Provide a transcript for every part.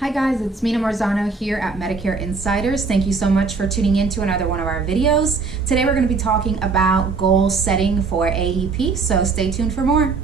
Hi guys, it's Mina Marzano here at Medicare Insiders. Thank you so much for tuning in to another one of our videos. Today we're going to be talking about goal setting for AEP, so stay tuned for more.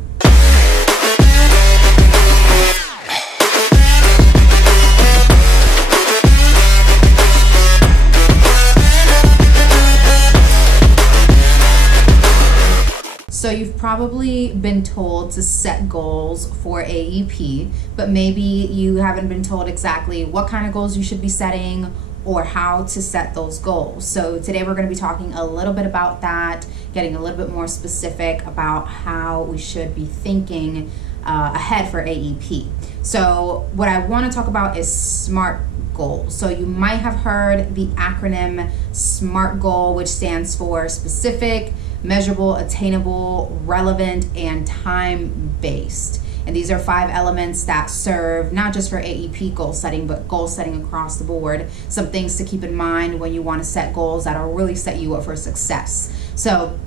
So you've probably been told to set goals for AEP, but maybe you haven't been told exactly what kind of goals you should be setting or how to set those goals. So today we're going to be talking a little bit about that, getting a little bit more specific about how we should be thinking ahead for AEP. So what I want to talk about is SMART goals. So you might have heard the acronym SMART goal, which stands for specific, measurable, attainable, relevant, and time-based. And these are 5 elements that serve not just for AEP goal setting, but goal setting across the board. Some things to keep in mind when you want to set goals that'll really set you up for success. So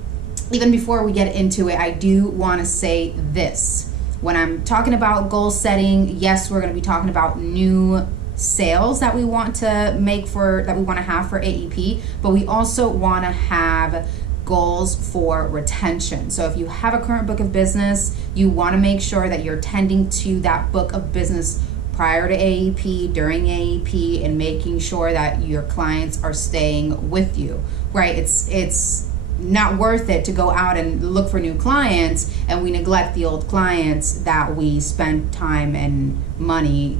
even before we get into it, I do want to say this. When I'm talking about goal setting, yes, we're going to be talking about new sales that we want to have for AEP, but we also want to have goals for retention. So if you have a current book of business, you want to make sure that you're tending to that book of business prior to AEP, during AEP, and making sure that your clients are staying with you, right? It's not worth it to go out and look for new clients and we neglect the old clients that we spend time and money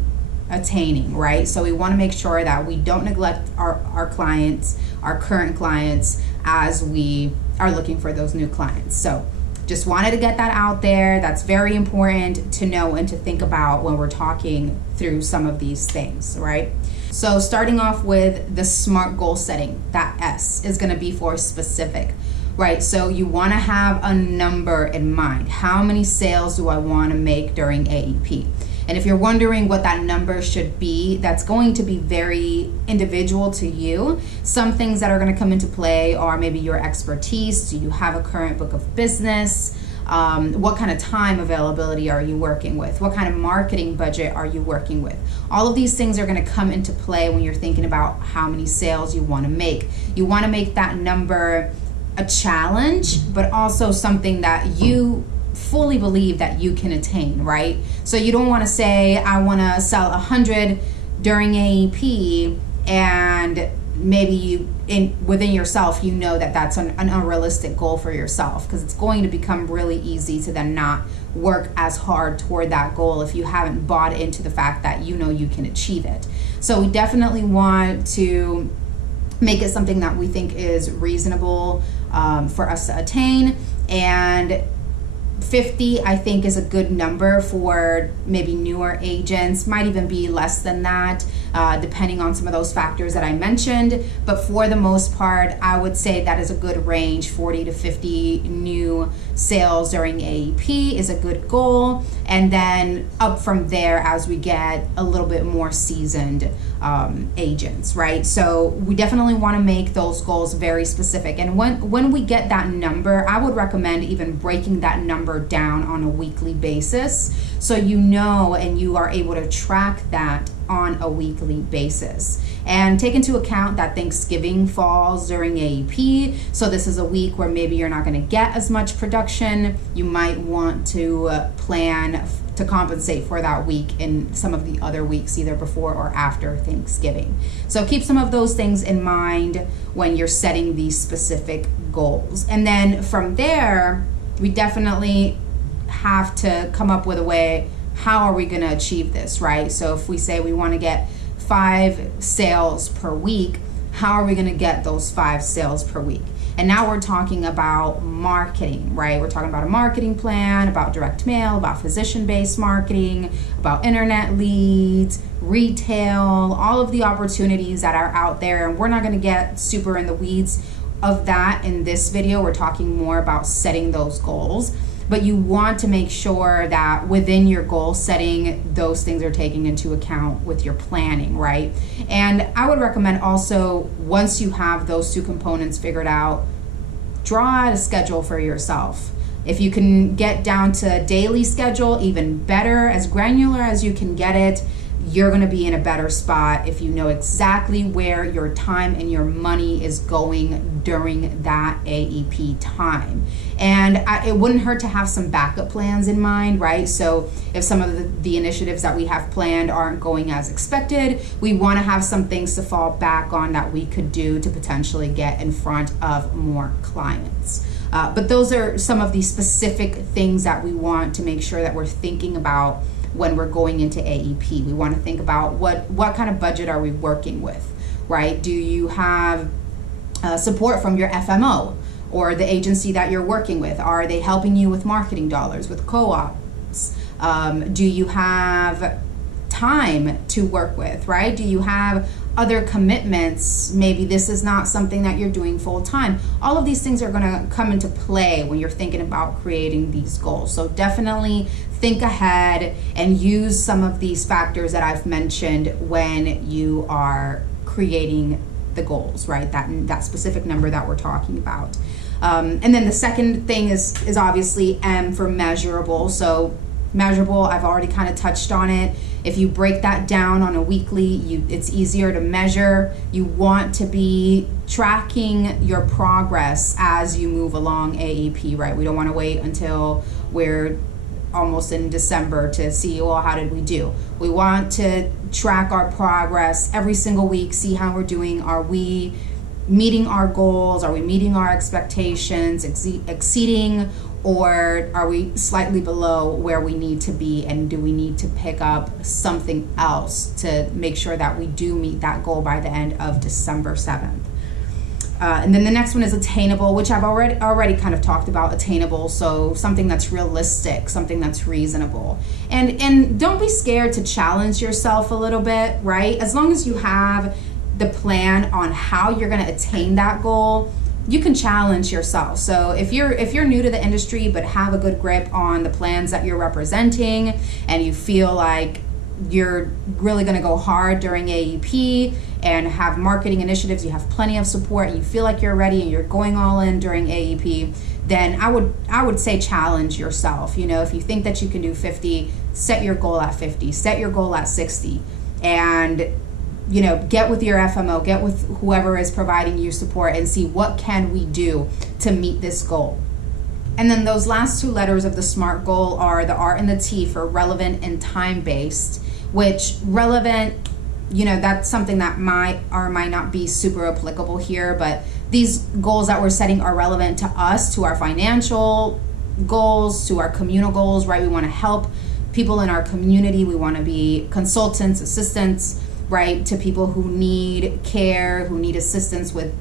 attaining, right? So we want to make sure that we don't neglect our clients, our current clients, as we are looking for those new clients. So just wanted to get that out there. That's very important to know and to think about when we're talking through some of these things, right? So starting off with the SMART goal setting, that S is going to be for specific, right? So you want to have a number in mind. How many sales do I want to make during AEP? And if you're wondering what that number should be, that's going to be very individual to you. Some things that are going to come into play are maybe your expertise. Do you have a current book of business? What kind of time availability are you working with? What kind of marketing budget are you working with? All of these things are going to come into play when you're thinking about how many sales you want to make. You want to make that number a challenge, but also something that you fully believe that you can attain, right? So you don't want to say, I want to sell 100 during AEP, and maybe within yourself, you know that that's an unrealistic goal for yourself, because it's going to become really easy to then not work as hard toward that goal if you haven't bought into the fact that you know you can achieve it. So we definitely want to make it something that we think is reasonable for us to attain. And 50, I think, is a good number for maybe newer agents. Might even be less than that, depending on some of those factors that I mentioned. But for the most part, I would say that is a good range. 40 to 50 new sales during AEP is a good goal. And then up from there as we get a little bit more seasoned agents, right? So we definitely want to make those goals very specific. And when we get that number, I would recommend even breaking that number down on a weekly basis, so you know and you are able to track that on a weekly basis. And take into account that Thanksgiving falls during AEP, so this is a week where maybe you're not going to get as much production. You might want to plan to compensate for that week in some of the other weeks, either before or after Thanksgiving. So keep some of those things in mind when you're setting these specific goals. And then from there, we definitely have to come up with a way, how are we going to achieve this, right? So if we say we want to get 5 sales per week, how are we going to get those 5 sales per week? And now we're talking about marketing, right? We're talking about a marketing plan, about direct mail, about physician-based marketing, about internet leads, retail, all of the opportunities that are out there. And we're not going to get super in the weeds of that in this video. We're talking more about setting those goals. But you want to make sure that within your goal setting, those things are taken into account with your planning, right? And I would recommend also, once you have those 2 components figured out, draw out a schedule for yourself. If you can get down to a daily schedule, even better, as granular as you can get it, you're going to be in a better spot if you know exactly where your time and your money is going during that AEP time. And it wouldn't hurt to have some backup plans in mind, right? So if some of the initiatives that we have planned aren't going as expected, we want to have some things to fall back on that we could do to potentially get in front of more clients. But those are some of the specific things that we want to make sure that we're thinking about when we're going into AEP. We want to think about what kind of budget are we working with, right? Do you have support from your FMO or the agency that you're working with? Are they helping you with marketing dollars, with co-ops? Do you have time to work with, right? Do you have other commitments? Maybe this is not something that you're doing full time. All of these things are going to come into play when you're thinking about creating these goals. So definitely think ahead and use some of these factors that I've mentioned when you are creating the goals, right? That specific number that we're talking about. And then the second thing is obviously M for measurable. So measurable, I've already kind of touched on it. If you break that down on a weekly, it's easier to measure. You want to be tracking your progress as you move along AEP, right? We don't want to wait until we're almost in December to see, well, how did we do? We want to track our progress every single week, see how we're doing. Are we meeting our goals? Are we meeting our expectations, exceeding, or are we slightly below where we need to be? And do we need to pick up something else to make sure that we do meet that goal by the end of December 7th? And then the next one is attainable, which I've already kind of talked about. Attainable, so something that's realistic, something that's reasonable. And don't be scared to challenge yourself a little bit, right? As long as you have the plan on how you're going to attain that goal, you can challenge yourself. So if you're new to the industry but have a good grip on the plans that you're representing, and you feel like you're really going to go hard during AEP and have marketing initiatives, you have plenty of support, and you feel like you're ready and you're going all in during AEP, then I would say challenge yourself. You know, if you think that you can do 50, set your goal at 50, set your goal at 60, and you know, get with your FMO, get with whoever is providing you support, and see what can we do to meet this goal. And then those last two letters of the SMART goal are the R and the T for relevant and time-based, which relevant, you know, that's something that might or might not be super applicable here, but these goals that we're setting are relevant to us, to our financial goals, to our communal goals, right? We want to help people in our community. We want to be consultants, assistants, right, to people who need care, who need assistance with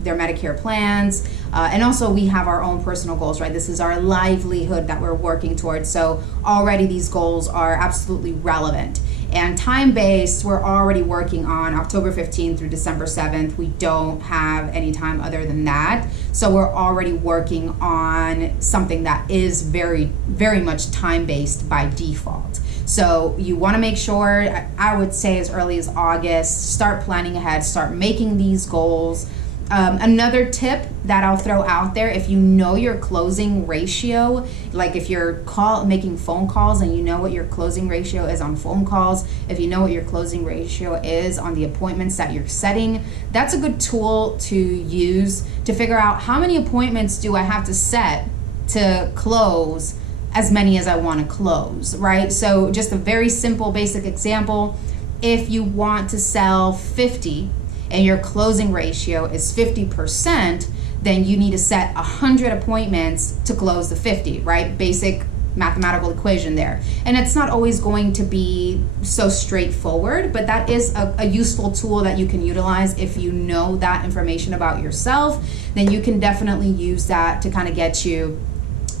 their Medicare plans. And also we have our own personal goals, right? This is our livelihood that we're working towards. So already these goals are absolutely relevant. And time-based, we're already working on October 15th through December 7th. We don't have any time other than that. So we're already working on something that is very, very much time-based by default. So you want to make sure, I would say as early as August, start planning ahead, start making these goals. Another tip that I'll throw out there, if you know your closing ratio, like if you're making phone calls and you know what your closing ratio is on phone calls, if you know what your closing ratio is on the appointments that you're setting, that's a good tool to use to figure out how many appointments do I have to set to close as many as I want to close, right? So just a very simple basic example, if you want to sell 50 and your closing ratio is 50%, then you need to set 100 appointments to close the 50, right? Basic mathematical equation there. And it's not always going to be so straightforward, but that is a useful tool that you can utilize. If you know that information about yourself, then you can definitely use that to kind of get you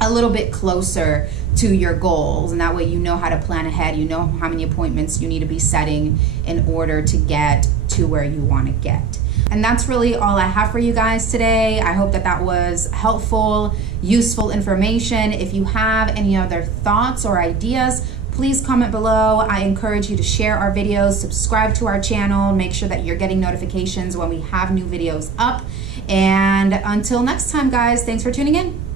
a little bit closer to your goals, and that way you know how to plan ahead, you know how many appointments you need to be setting in order to get to where you want to get. And that's really all I have for you guys today. I hope that that was helpful, useful information. If you have any other thoughts or ideas, please comment below. I encourage you to share our videos, subscribe to our channel, make sure that you're getting notifications when we have new videos up. And until next time, guys, thanks for tuning in.